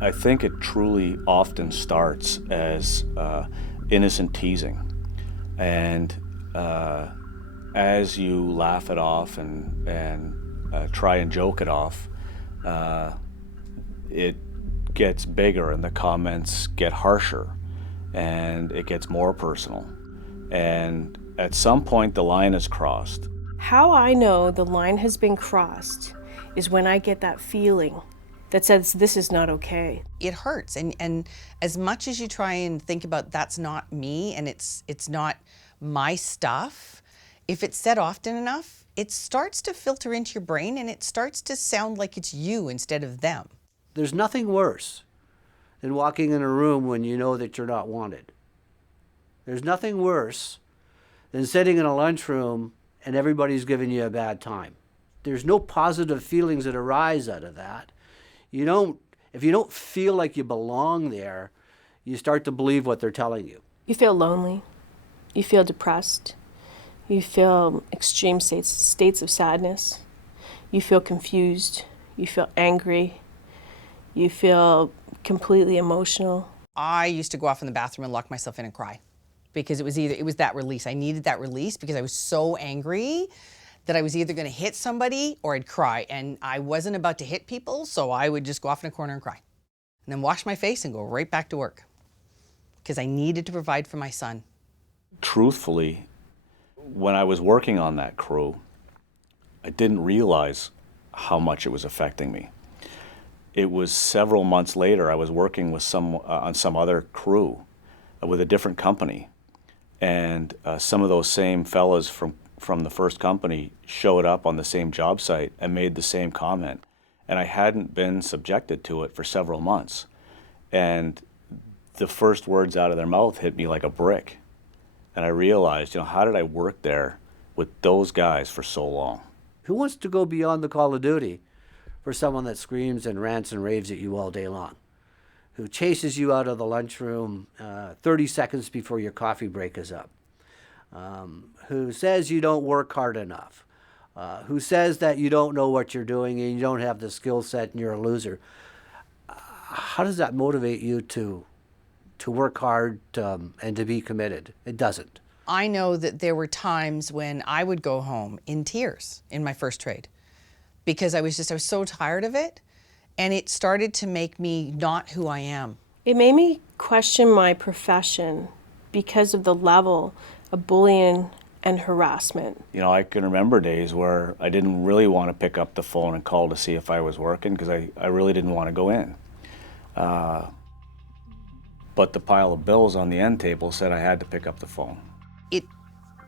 I think it truly often starts as innocent teasing. And as you laugh it off and try and joke it off, it gets bigger and the comments get harsher and it gets more personal. And at some point the line is crossed. How I know the line has been crossed is when I get that feeling that says this is not okay. It hurts, and as much as you try and think about that's not me and it's not my stuff, if it's said often enough, it starts to filter into your brain and it starts to sound like it's you instead of them. There's nothing worse than walking in a room when you know that you're not wanted. There's nothing worse than sitting in a lunchroom and everybody's giving you a bad time. There's no positive feelings that arise out of that. If you don't feel like you belong there, you start to believe what they're telling you. You feel lonely, you feel depressed, you feel extreme states of sadness, you feel confused, you feel angry, you feel completely emotional. I used to go off in the bathroom and lock myself in and cry because it was that release. I needed that release because I was so angry that I was either going to hit somebody or I'd cry. And I wasn't about to hit people, so I would just go off in a corner and cry. And then wash my face and go right back to work because I needed to provide for my son. Truthfully, when I was working on that crew, I didn't realize how much it was affecting me. It was several months later, I was working with on some other crew with a different company. And some of those same fellas from the first company showed up on the same job site and made the same comment. And I hadn't been subjected to it for several months. And the first words out of their mouth hit me like a brick. And I realized, how did I work there with those guys for so long? Who wants to go beyond the call of duty for someone that screams and rants and raves at you all day long? Who chases you out of the lunchroom 30 seconds before your coffee break is up? Who says you don't work hard enough? Who says that you don't know what you're doing and you don't have the skill set and you're a loser? How does that motivate you to work hard and to be committed? It doesn't. I know that there were times when I would go home in tears in my first trade because I was so tired of it, and it started to make me not who I am. It made me question my profession because of the level of bullying and harassment. I can remember days where I didn't really want to pick up the phone and call to see if I was working because I really didn't want to go in. But the pile of bills on the end table said I had to pick up the phone. It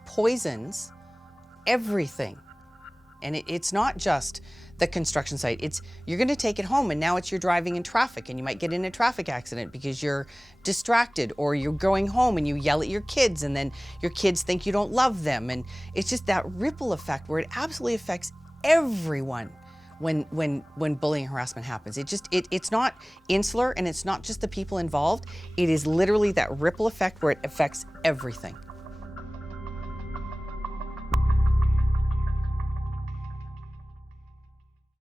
poisons everything. And it's not just the construction site. You're going to take it home, and now you're driving in traffic, and you might get in a traffic accident because you're distracted, or you're going home and you yell at your kids, and then your kids think you don't love them. And it's just that ripple effect where it absolutely affects everyone when bullying and harassment happens. It's not insular, and it's not just the people involved. It is literally that ripple effect where it affects everything.